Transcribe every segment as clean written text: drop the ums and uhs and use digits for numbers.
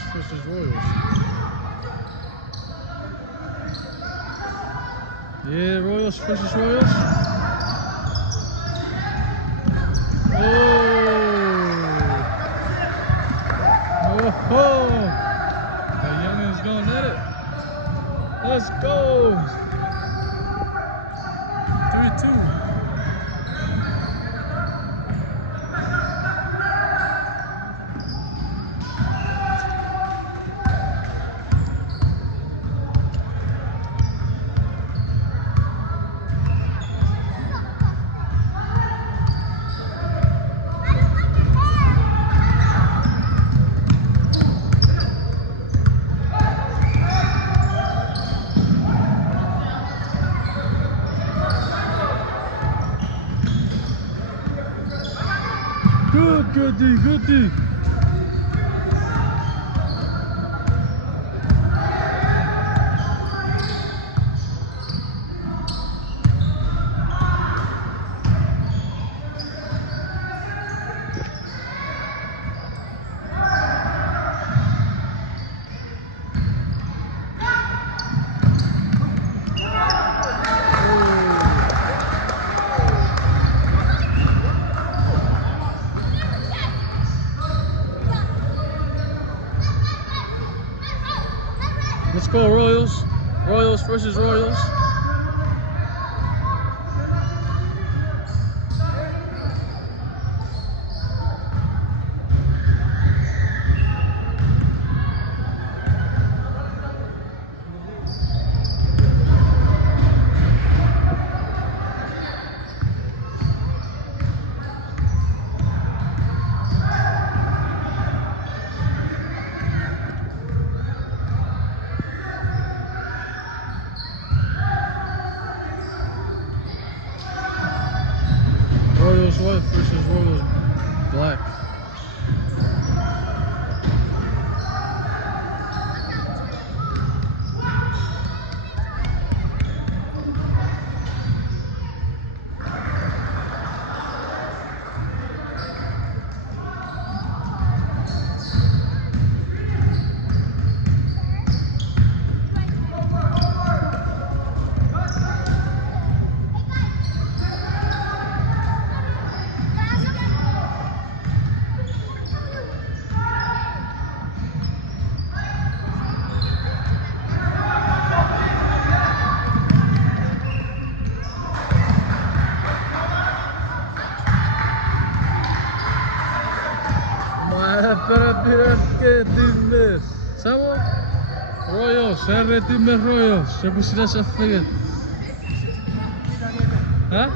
Royals versus Royals. Yeah, Royals versus Royals. Oh! Oh! The youngin's gonna net it. Let's go! 3-2. Good D, good D. Let's go Royals. Royals versus Royals. Royals white versus Royals black. Para que time. Samo? Royals, time Royals. Żeby się nasza figure. Huh?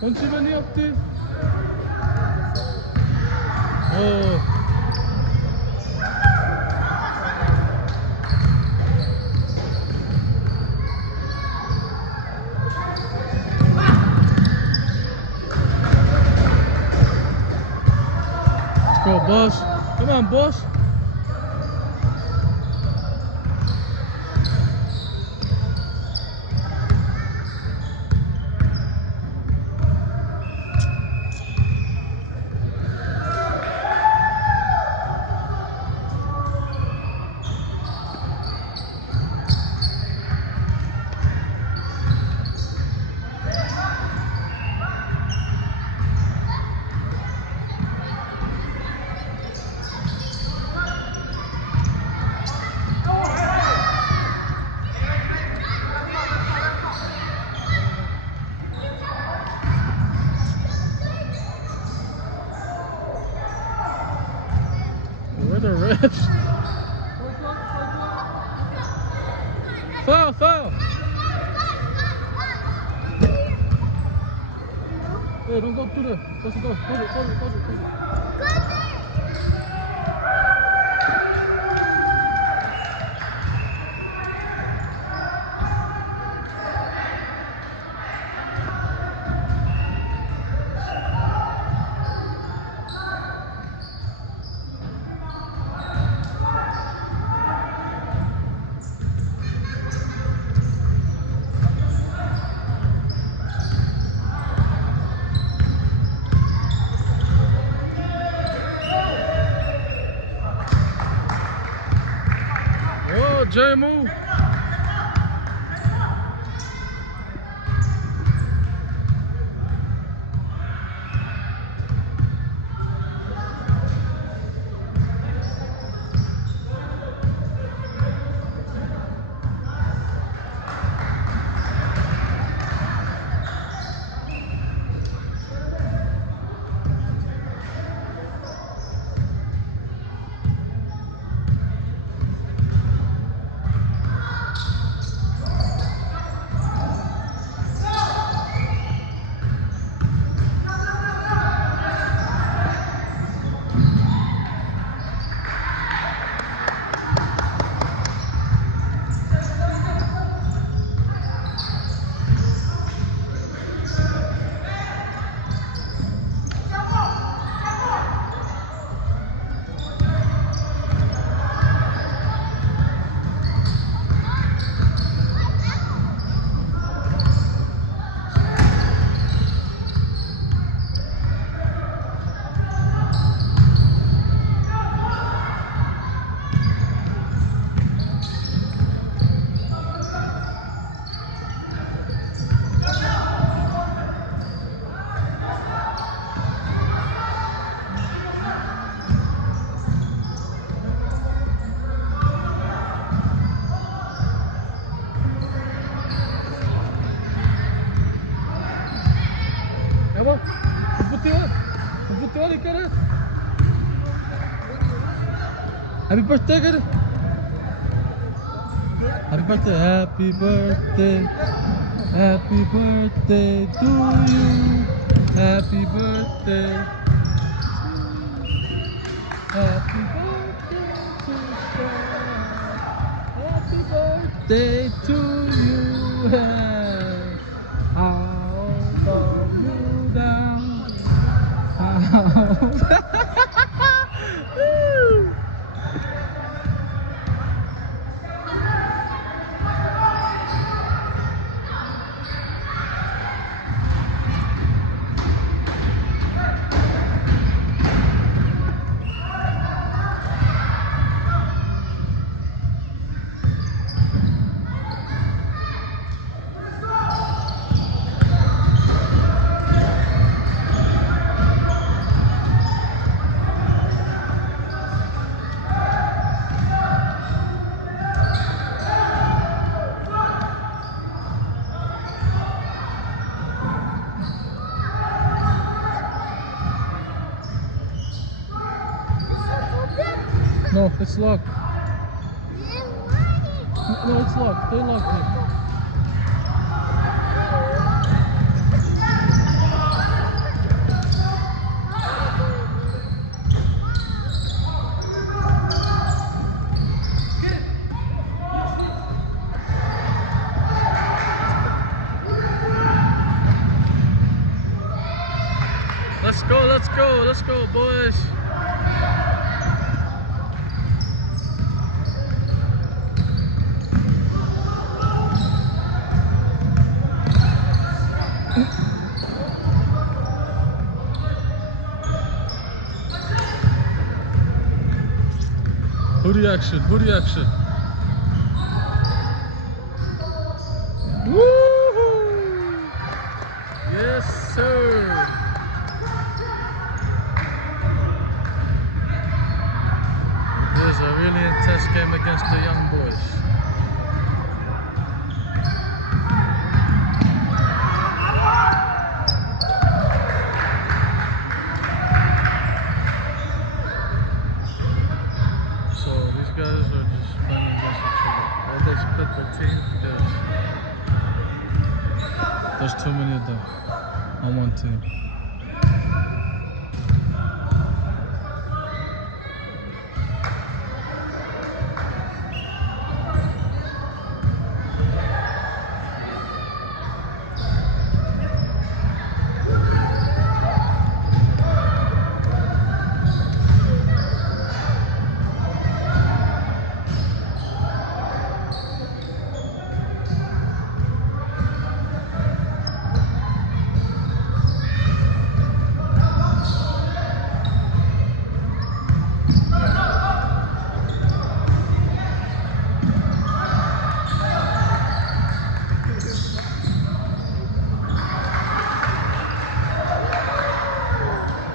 Want je er niet op die? Oh. Let's go, boss. Come on, boss. Foul, foul. Hey, don't go through there. Close the door. Close it, close it, close it, close it. Oh, J-Move. يابا البطيئة كده. Happy birthday كده. Happy birthday, happy birthday, happy birthday to you, happy birthday, happy birthday to God, happy birthday to you. How old are you now? How old? No, it's locked. No, it's locked. They locked it. Let's go, boys. Hoodie action, hoodie action. Woohoo! Yes, sir. This is a really intense game against the young boys. There's too many of them on one team.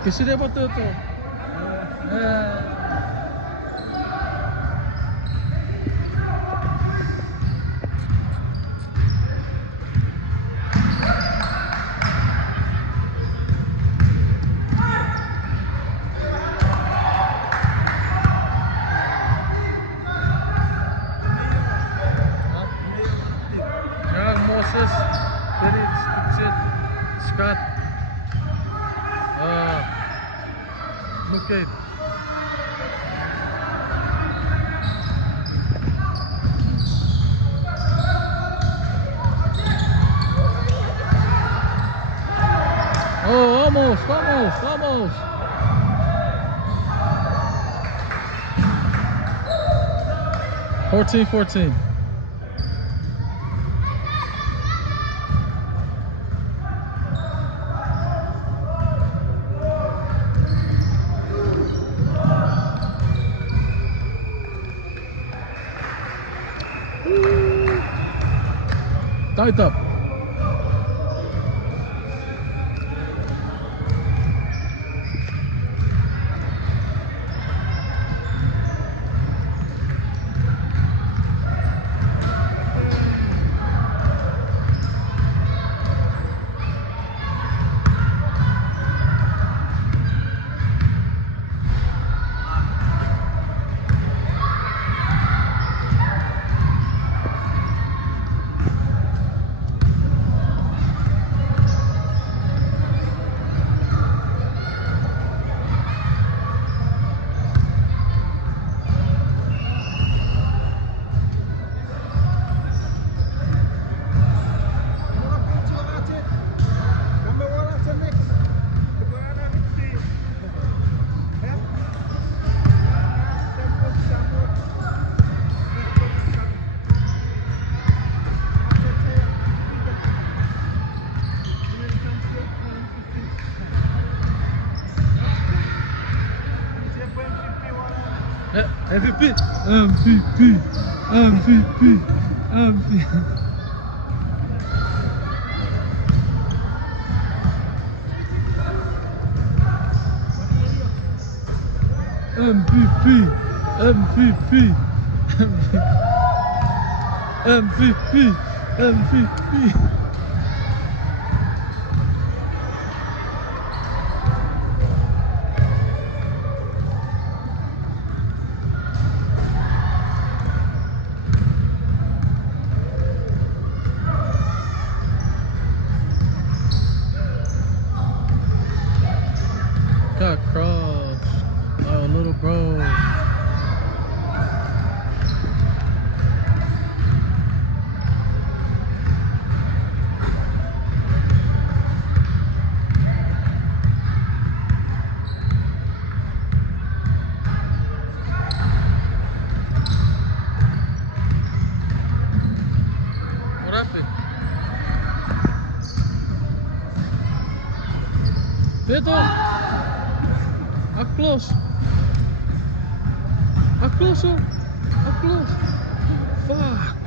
¿Qué sería para todo? Moses, Felix, Scott, Luke. Oh, almost, almost, almost. $14-14. Tight up. MVP, MVP, MVP, MVP. MVP, MVP, MVP, MVP. Got crossed. Oh, little bro. What happened? Beto! Up close. Up close. Up close. Fuck.